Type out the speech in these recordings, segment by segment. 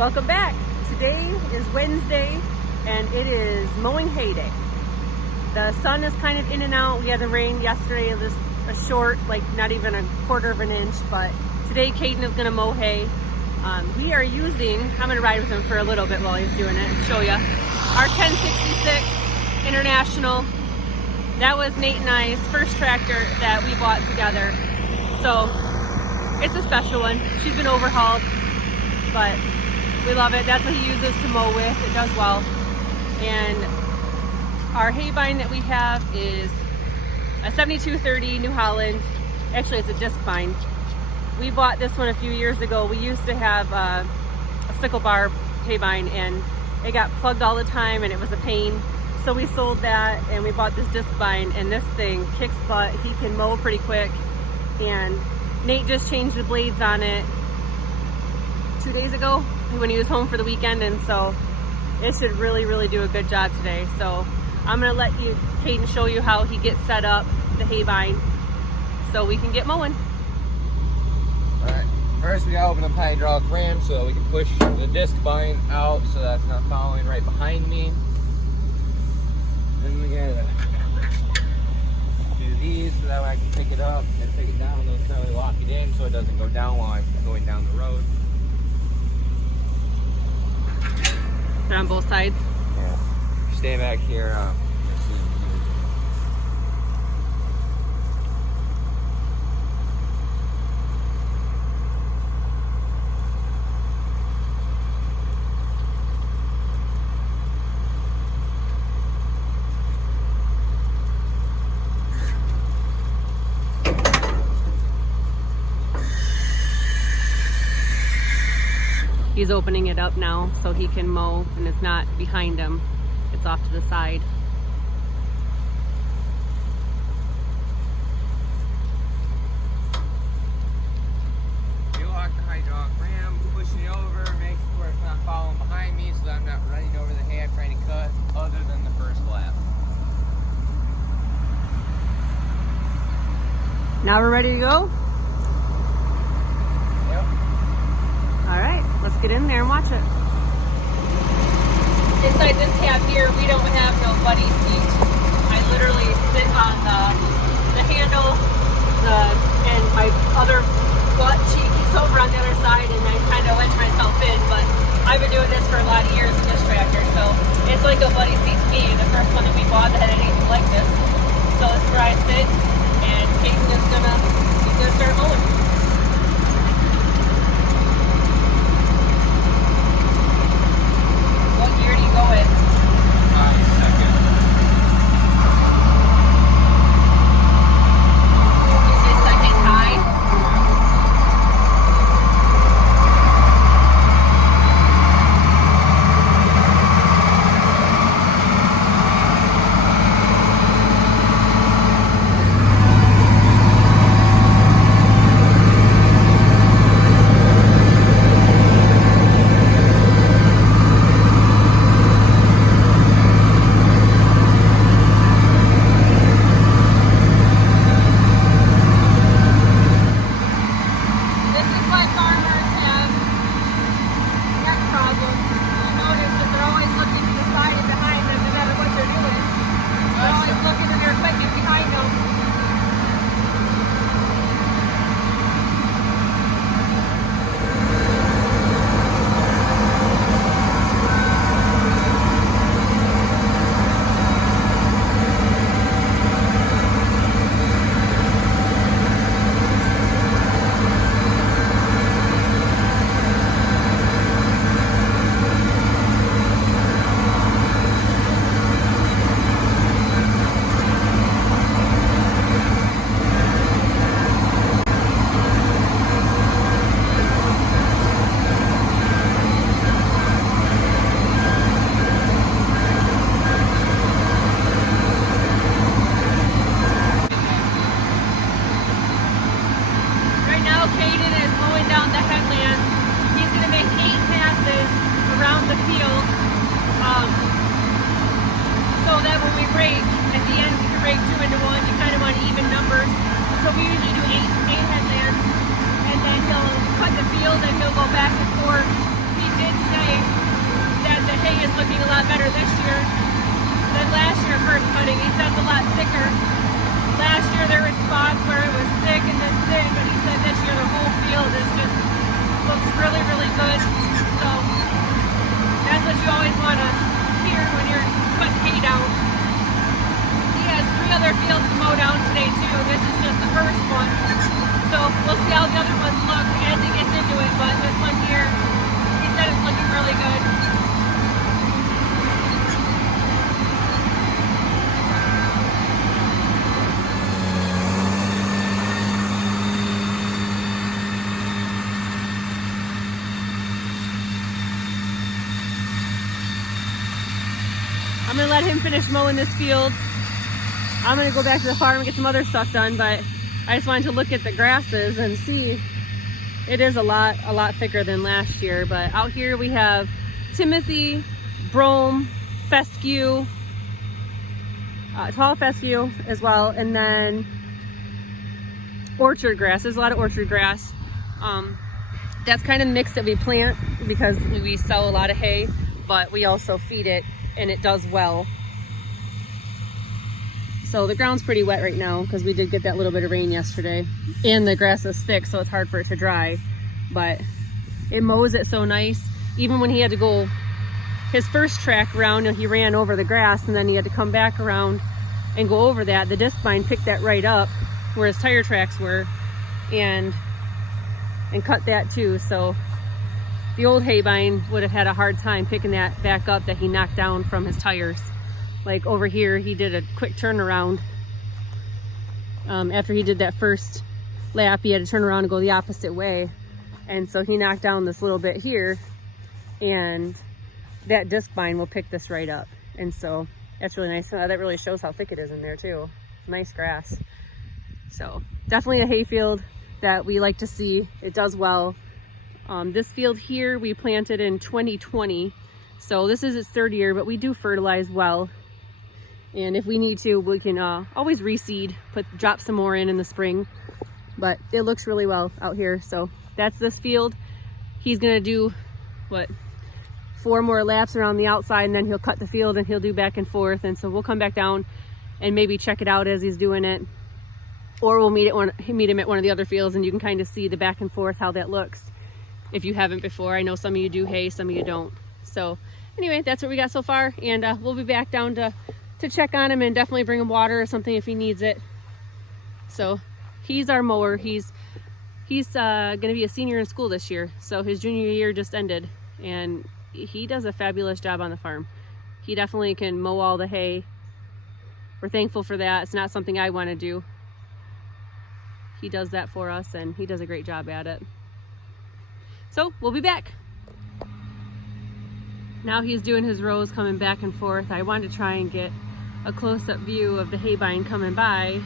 Welcome back. Today is Wednesday and it is mowing hay day. The sun is kind of in and out. We had the rain yesterday, it was a short, like not even a quarter of an inch, but today Caden is gonna mow hay. We are using, I'm gonna ride with him for a little bit while he's doing it, show you. Our 1066 International. That was Nate and I's first tractor that we bought together. So it's a special one. She's been overhauled, but we love it. That's what he uses to mow with. It does well. And our hay bind that we have is a 7230 New Holland. Actually, it's a disc bind. We bought this one a few years ago. We used to have a sickle bar hay bind and it got plugged all the time and it was a pain. So we sold that and we bought this disc bind, and this thing kicks butt. He can mow pretty quick, and Nate just changed the blades on it 2 days ago when he was home for the weekend, and so it should really do a good job today. So I'm gonna let Caden show you how he gets set up, the hay bind, so we can get mowing. Alright, first we gotta open up the hydraulic ram so we can push the disc bind out so that's not following right behind me. Then we gotta do these so that way I can pick it up and pick it down, then finally lock it in so it doesn't go down while I'm going down the road. They're on both sides? Yeah. Stay back here. He's opening it up now so he can mow, and it's not behind him, it's off to the side. You lock the hydraulic ram, push it over, make sure it's not following behind me so that I'm not running over the hay I'm trying to cut other than the first lap. Now we're ready to go? Yep. Alright, let's get in there and watch it. Inside this cab here, we don't have no buddy seat. I literally sit on the handle, and my other butt cheek is over on the other side, and I kind of wedge myself in, but I've been doing this for a lot of years in this tractor, so it's like a buddy seat to me. The first one that we bought that had anything like this. So this is where I sit, and Caden is gonna start mowing. What gear do you go in? Second. You say second high? cutting. He said it's a lot thicker. Last year there were spots where it was thick and then thin, but he said this year the whole field is just looks really, really good. So that's what you always want to hear when you're putting hay down. He has 3 other fields to mow down today too. This is just the first one. So we'll see how the other ones look as he gets into it, but this one here, he said it's looking really good. I'm gonna let him finish mowing this field. I'm gonna go back to the farm and get some other stuff done, but I just wanted to look at the grasses and see. It is a lot thicker than last year, but out here we have Timothy, brome, fescue, tall fescue as well, and then orchard grass. There's a lot of orchard grass. That's kind of the mix that we plant because we sell a lot of hay, but we also feed it and it does well. So the ground's pretty wet right now because we did get that little bit of rain yesterday, and the grass is thick, so it's hard for it to dry, but it mows it so nice. Even when he had to go his first track around and he ran over the grass and then he had to come back around and go over that, the disc bind picked that right up where his tire tracks were and cut that too. So the old hay bind would have had a hard time picking that back up that he knocked down from his tires. Like over here, he did a quick turnaround. After he did that first lap, he had to turn around and go the opposite way. And so he knocked down this little bit here, and that disc bind will pick this right up. And so that's really nice. That really shows how thick it is in there too. Nice grass. So definitely a hay field that we like to see. It does well. This field here we planted in 2020. So this is its 3rd year, but we do fertilize well. And if we need to, we can always reseed, drop some more in the spring. But it looks really well out here. So that's this field. He's gonna do, 4 more laps around the outside, and then he'll cut the field and he'll do back and forth. And so we'll come back down and maybe check it out as he's doing it. Or we'll meet him at one of the other fields, and you can kind of see the back and forth, how that looks. If you haven't before, I know some of you do hay, some of you don't. So anyway, that's what we got so far, and we'll be back down to check on him and definitely bring him water or something if he needs it. So he's our mower. He's gonna be a senior in school this year, so his junior year just ended, and he does a fabulous job on the farm. He definitely can mow all the hay. We're thankful for that. It's not something I want to do. He does that for us, and he does a great job at it. So we'll be back. Now he's doing his rows coming back and forth. I wanted to try and get a close-up view of the hay bind coming by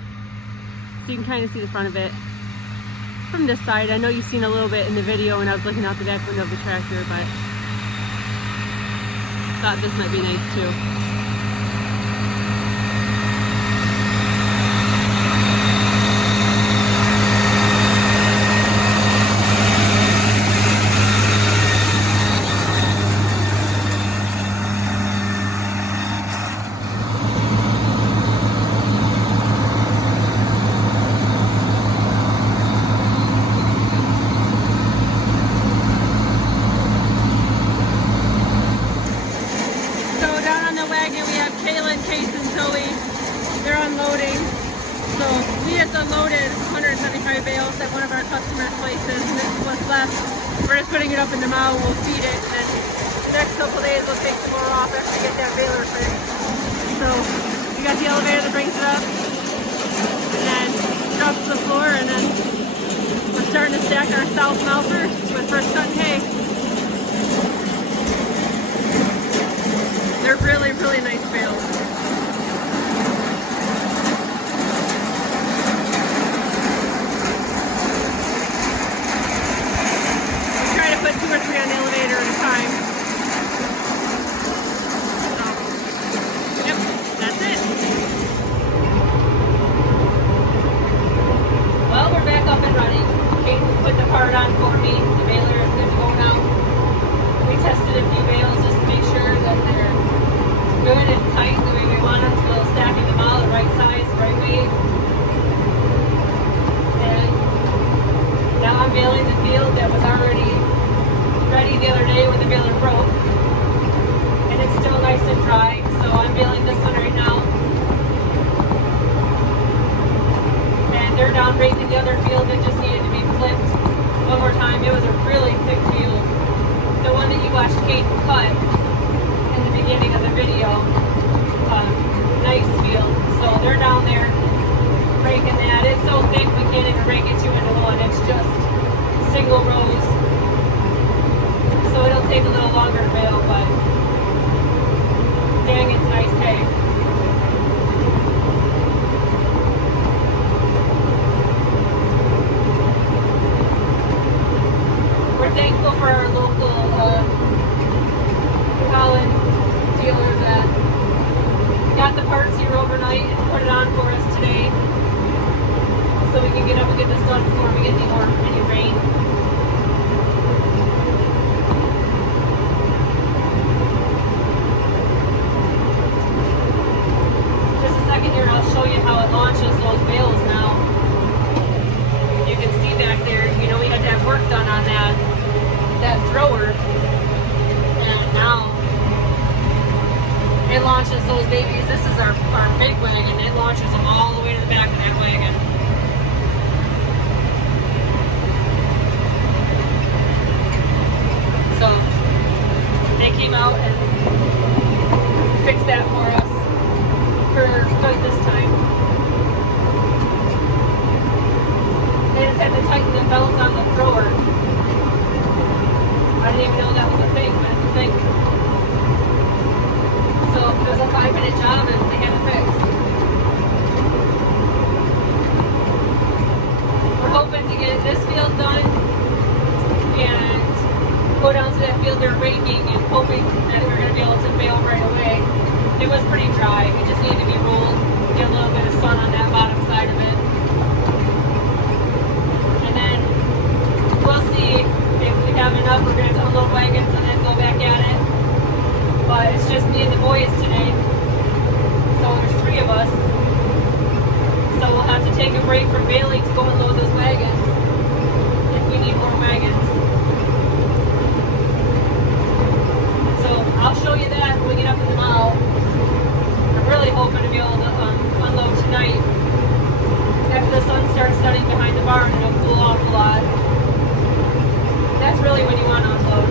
so you can kind of see the front of it from this side. I know you've seen a little bit in the video when I was looking out the back window of the tractor, but thought this might be nice too. They're unloading. So we just unloaded 175 bales at one of our customers' places, and this is what's left. We're just putting it up in the mow, we'll feed it, and then the next couple days we'll take some more off after we get that baler fixed. So we got the elevator that brings it up, and then drops to the floor, and then we're starting to stack our south mow first with first cut hay. They're really, really nice bales. Put 2 or 3 on the elevator at a time. So, yep, that's it. Well, we're back up and running. Kate put the part on for me. The baler is watched Kate cut in the beginning of the video, nice field. So they're down there raking that. It's so thick we can't even rake it 2 into 1. It's just single rows. So it'll take a little longer to bale, but dang, it's nice hay. We're thankful for our local Holland dealer that got the parts here overnight and put it on for us today, so we can get up and get this done before we get any rain. Just a second here, I'll show you how it launches those bales now. You can see back there, you know, we had to have work done on that thrower, and now it launches those babies. This is our big wagon. It launches them all the way to the back of that wagon. So they came out and fixed that for us for good this time. They just had to tighten the belt on the thrower. I didn't even know that was a thing, but it's a thing. So it was a 5-minute job and they had to fix. We're hoping to get this field done and go down to that field they're raking, and hoping that we're going to be able to bale right away. It was pretty dry. It just needed to be rolled, get a little bit of sun on that bottom side of it. And then we'll see if we have enough. We're going to unload wagons and then go back at it. But it's just me and the boys today. So there's 3 of us. So we'll have to take a break from baling to go and load those wagons if we need more wagons. So I'll show you that when we get up in the mow. I'm really hoping to be able to unload tonight. After the sun starts setting behind the barn, it'll cool off a lot. That's really when you want to unload.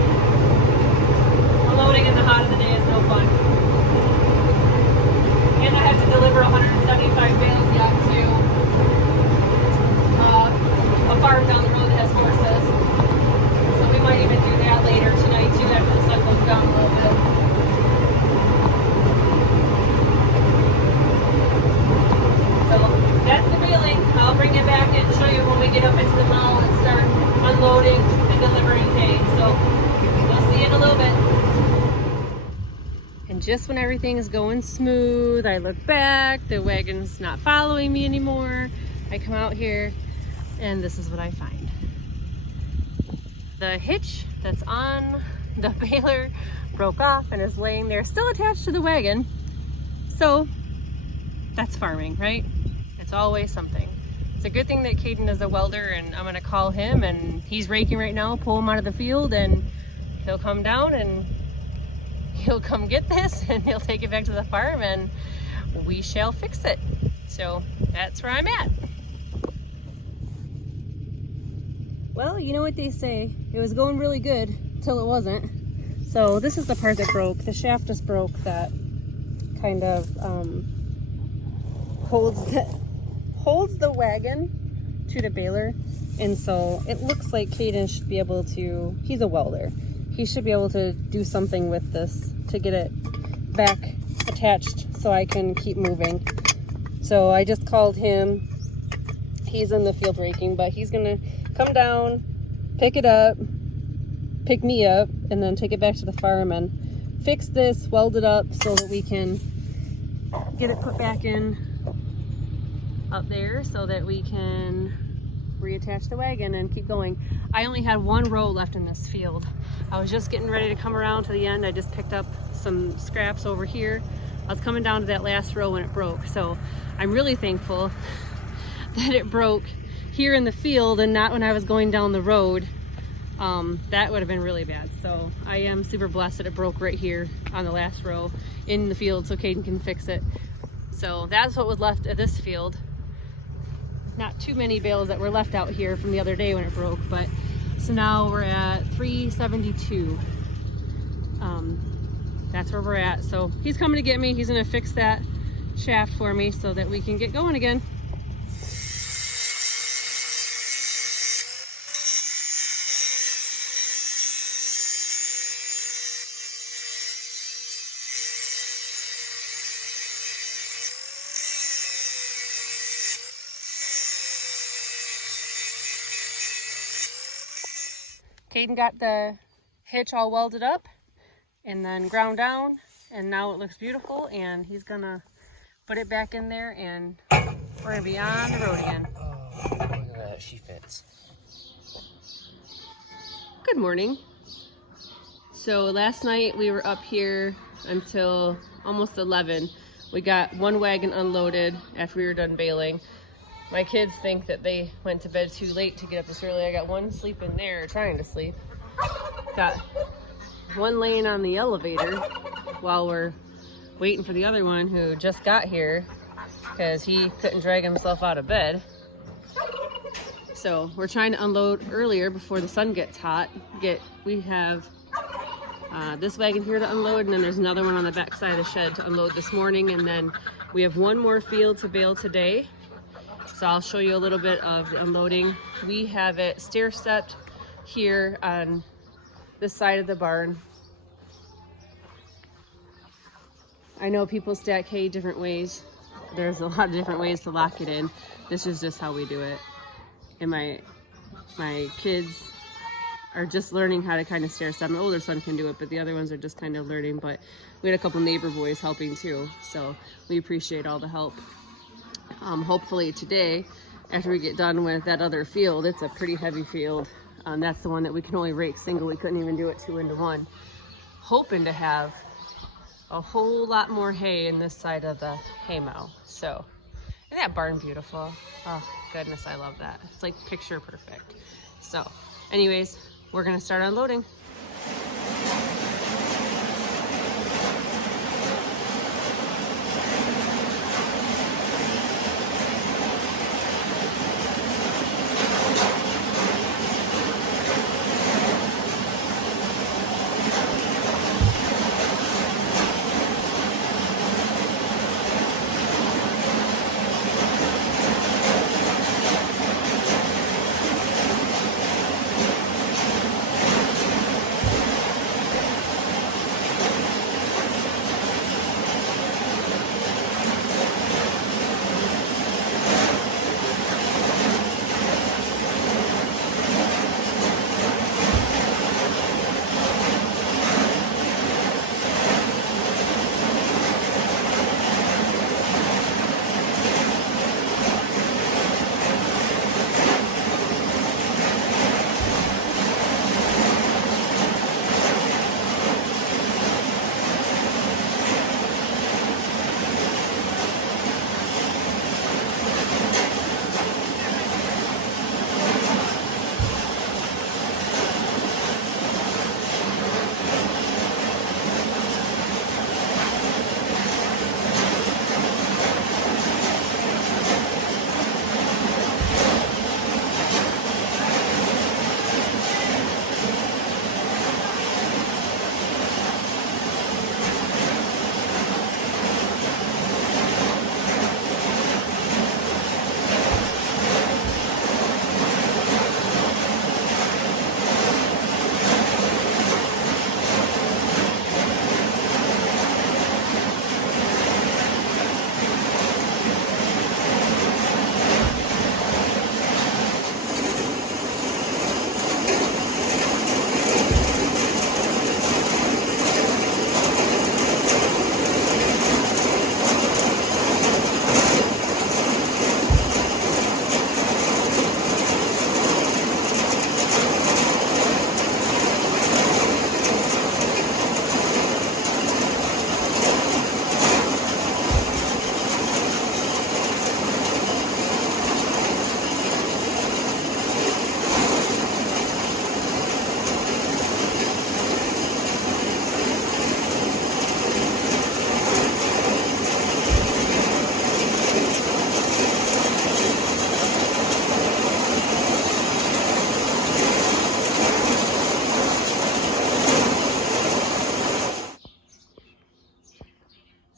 Unloading in the hot of the day is no fun. And I have to deliver 175 bales yet to a farm down the road that has horses. So we might even do that later tonight too, after the sun goes down a little bit. So that's the baling. I'll bring it back and show you when we get up into the mow and start unloading and delivering hay. So we'll see you in a little bit. And just when everything is going smooth, I look back, the wagon's not following me anymore. I come out here and this is what I find. The hitch that's on the baler broke off and is laying there still attached to the wagon. So that's farming, right? It's always something. It's a good thing that Caden is a welder, and I'm gonna call him, and he's raking right now, pull him out of the field, and he'll come down and he'll come get this and he'll take it back to the farm and we shall fix it. So that's where I'm at. Well, you know what they say, it was going really good till it wasn't. So this is the part that broke. The shaft just broke that kind of holds the wagon to the baler. And so it looks like Caden should be able to, he's a welder, he should be able to do something with this to get it back attached so I can keep moving. So I just called him. He's in the field raking, but he's gonna come down, pick it up, pick me up, and then take it back to the farm and fix this, weld it up so that we can get it put back in up there so that we can reattach the wagon and keep going. I only had 1 row left in this field. I was just getting ready to come around to the end. I just picked up some scraps over here. I was coming down to that last row when it broke. So I'm really thankful that it broke here in the field and not when I was going down the road. That would have been really bad. So I am super blessed that it broke right here on the last row in the field so Caden can fix it. So that's what was left of this field. Not too many bales that were left out here from the other day when it broke, but so now we're at 372. That's where we're at. So he's coming to get me. He's gonna fix that shaft for me so that we can get going again. Caden got the hitch all welded up and then ground down, and now it looks beautiful, and he's gonna put it back in there and we're gonna be on the road again. Oh, look at that, she fits. Good morning. So last night we were up here until almost 11. We got one wagon unloaded after we were done baling. My kids think that they went to bed too late to get up this early. I got one sleeping there, trying to sleep. Got one laying on the elevator while we're waiting for the other one who just got here because he couldn't drag himself out of bed. So we're trying to unload earlier before the sun gets hot. We have this wagon here to unload, and then there's another one on the back side of the shed to unload this morning, and then we have one more field to bale today. So I'll show you a little bit of the unloading. We have it stair-stepped here on this side of the barn. I know people stack hay different ways. There's a lot of different ways to lock it in. This is just how we do it. And my kids are just learning how to kind of stair step. My older son can do it, but the other ones are just kind of learning. But we had a couple neighbor boys helping too, so we appreciate all the help. Hopefully today, after we get done with that other field, it's a pretty heavy field. That's the one that we can only rake single. We couldn't even do it 2 into 1. Hoping to have a whole lot more hay in this side of the hay mow. So, isn't that barn beautiful? Oh goodness, I love that. It's like picture perfect. So anyways, we're gonna start unloading.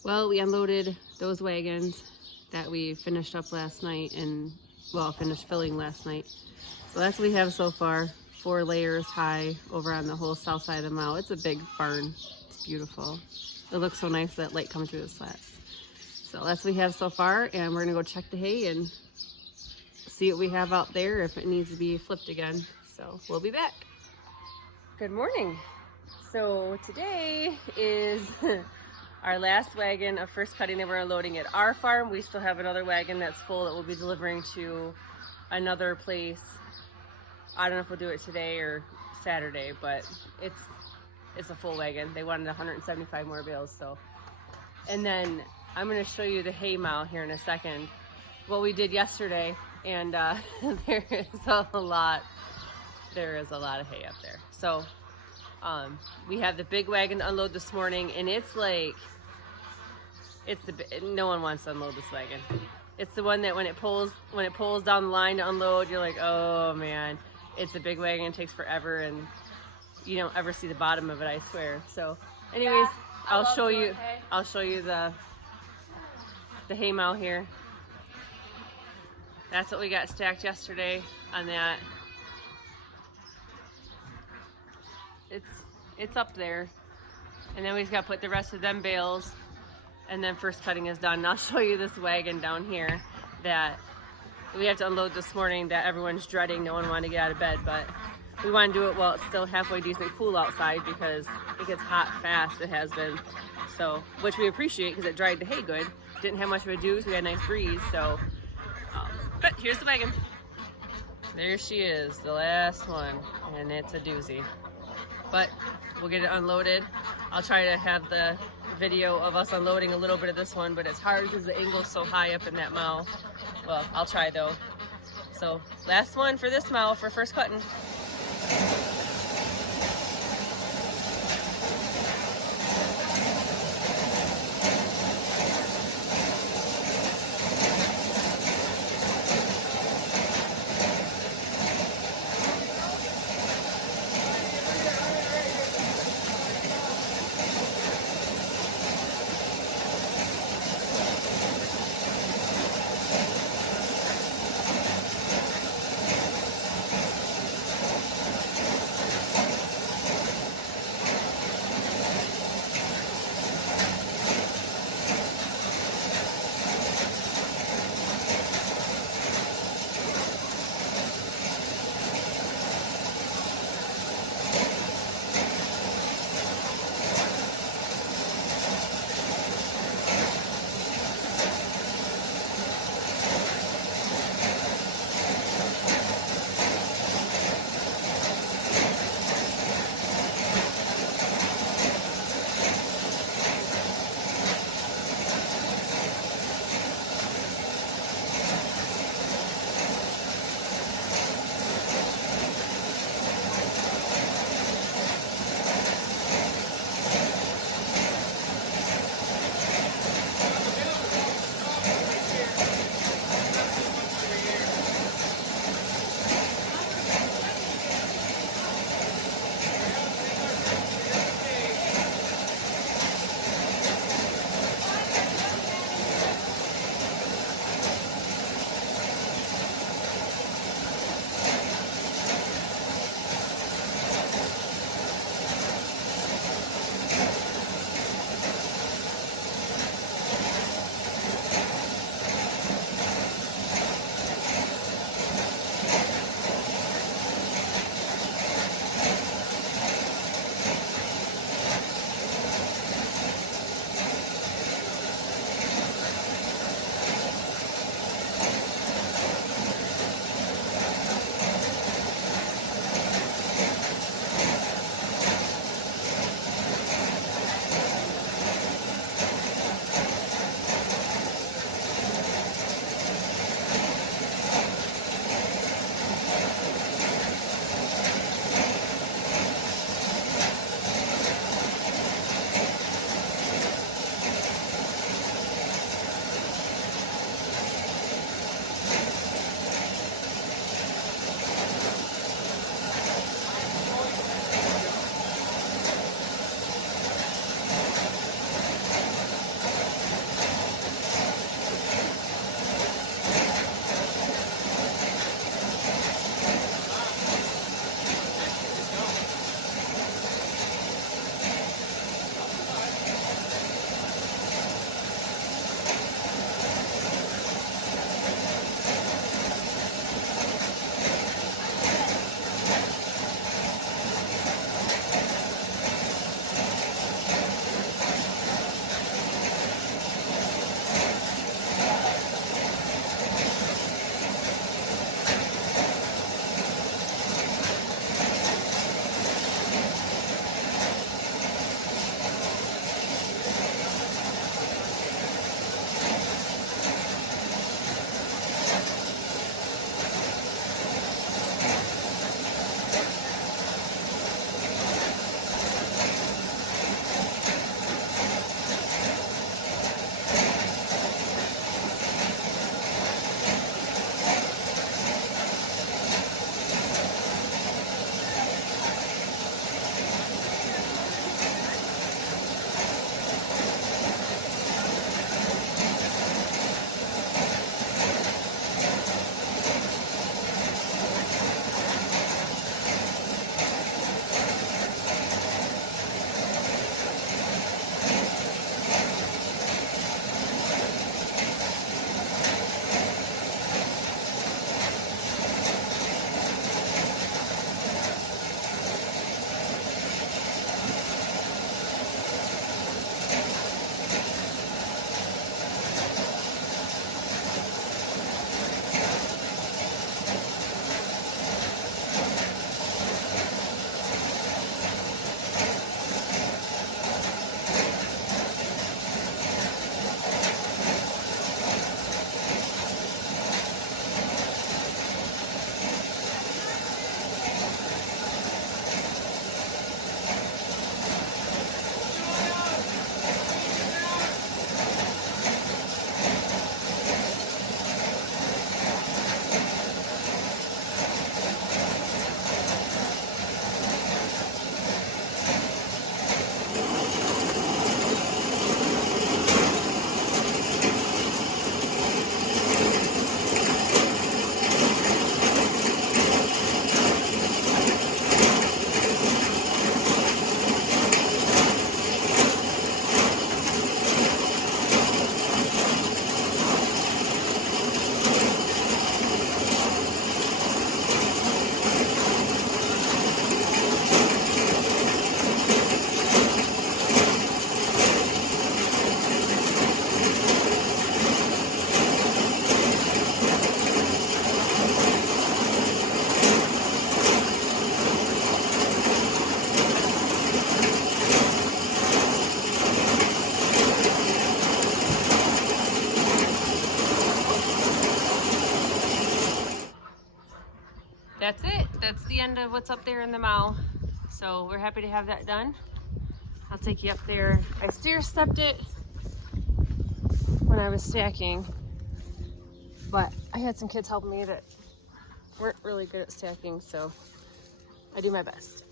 Well, we unloaded those wagons that we finished up last night and, well, finished filling last night. So that's what we have so far. 4 layers high over on the whole south side of the mow. It's a big barn. It's beautiful. It looks so nice that light comes through the slats. So that's what we have so far, and we're gonna go check the hay and see what we have out there if it needs to be flipped again. So we'll be back. Good morning. So today is our last wagon of first cutting that we're unloading at our farm. We still have another wagon that's full that we'll be delivering to another place. I don't know if we'll do it today or Saturday, but it's a full wagon. They wanted 175 more bales, so. And then I'm gonna show you the hay mow here in a second. What we did yesterday, and there is a lot of hay up there. So we have the big wagon to unload this morning, and it's like, no one wants to unload this wagon. It's the one that when it pulls down the line to unload, you're like, oh man. It's a big wagon, it takes forever, and you don't ever see the bottom of it, I swear. So anyways, I'll show you the hay mow here. That's what we got stacked yesterday on that. It's up there. And then we just gotta put the rest of them bales, and then first cutting is done. And I'll show you this wagon down here that we have to unload this morning that everyone's dreading. No one wanted to get out of bed, but we want to do it while it's still halfway decent cool outside because it gets hot fast. It has been. So, which we appreciate because it dried the hay good. Didn't have much of a dew, so we had a nice breeze. So, but here's the wagon. There she is, the last one, and it's a doozy. But we'll get it unloaded. I'll try to have the video of us unloading a little bit of this one, but it's hard because the angle's so high up in that mow. Well, I'll try though. So last one for this mow for first cutting. the end of what's up there in the mow. So we're happy to have that done. I'll take you up there. I stair stepped it when I was stacking, but I had some kids helping me that weren't really good at stacking, so I do my best.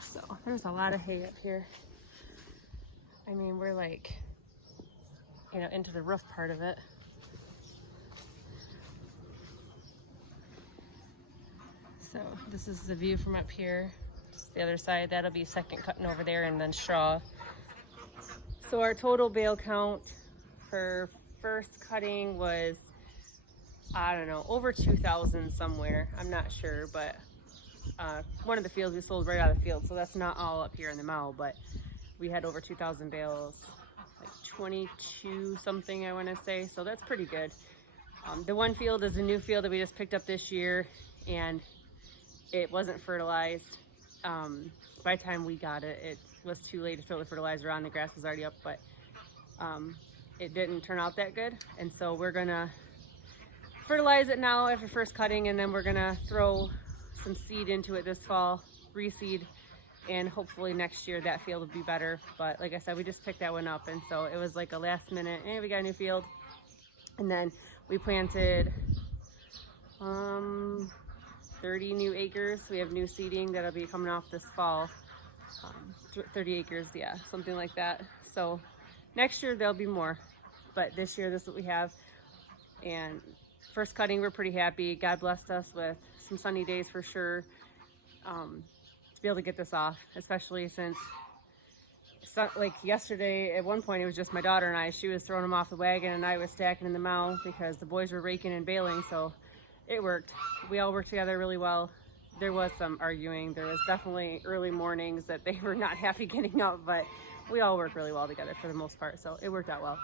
So there's a lot of hay up here. I mean, we're like, you know, into the roof part of it. So this is the view from up here. The other side, that'll be second cutting over there, and then straw. So our total bale count for first cutting was, I don't know, over 2,000 somewhere. I'm not sure, but one of the fields we sold right out of the field, so that's not all up here in the mow, but we had over 2,000 bales, like 22 something I want to say, so that's pretty good. The one field is a new field that we just picked up this year, and it wasn't fertilized. By the time we got it, it was too late to throw the fertilizer on. The grass was already up, but it didn't turn out that good. And so we're gonna fertilize it now after first cutting, and then we're gonna throw some seed into it this fall, reseed, and hopefully next year that field will be better. But like I said, we just picked that one up, and so it was like a last minute, hey, we got a new field. And then we planted 30 new acres. We have new seeding that'll be coming off this fall. 30 acres, yeah, something like that. So next year there'll be more, but this year this is what we have. And first cutting, we're pretty happy. God blessed us with some sunny days for sure, to be able to get this off, especially since like yesterday at one point it was just my daughter and I. She was throwing them off the wagon and I was stacking in the mow because the boys were raking and baling, so it worked. We all worked together really well. There was some arguing. There was definitely early mornings that they were not happy getting up, but we all worked really well together for the most part, so it worked out well.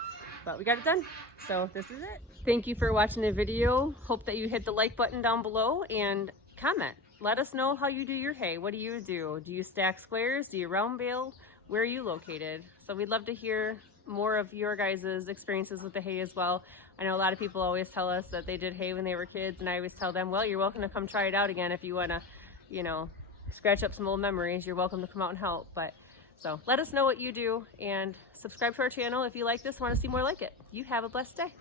But we got it done, so this is it. Thank you for watching the video. Hope that you hit the like button down below and comment. Let us know how you do your hay. What do you do? Do you stack squares? Do you round bale? Where are you located? So we'd love to hear more of your guys' experiences with the hay as well. I know a lot of people always tell us that they did hay when they were kids, and I always tell them, well, you're welcome to come try it out again if you want to, you know, scratch up some old memories. You're welcome to come out and help. But so let us know what you do, and subscribe to our channel if you like this, want to see more like it. You have a blessed day.